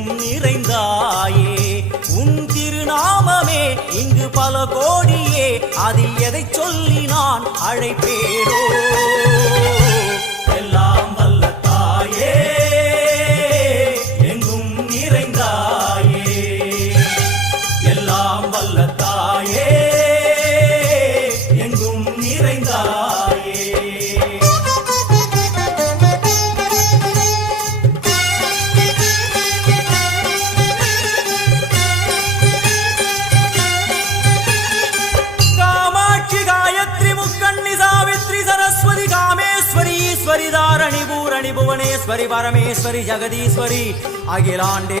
எங்கும் நிறைந்தாயே. உன் திருநாமமே இங்கு பல கோடியே, அதில் எதை சொல்லி நான் அழைப்பேனோ. எல்லாம் வல்ல தாயே, எங்கும் நிறைந்தாயே. எல்லாம் வல்ல தாயே, எங்கும் நிறைந்தாயே. ईश्वरी धारणी भुवनेश्वरी परमेश्वरी जगदीश्वरी अखिलांडे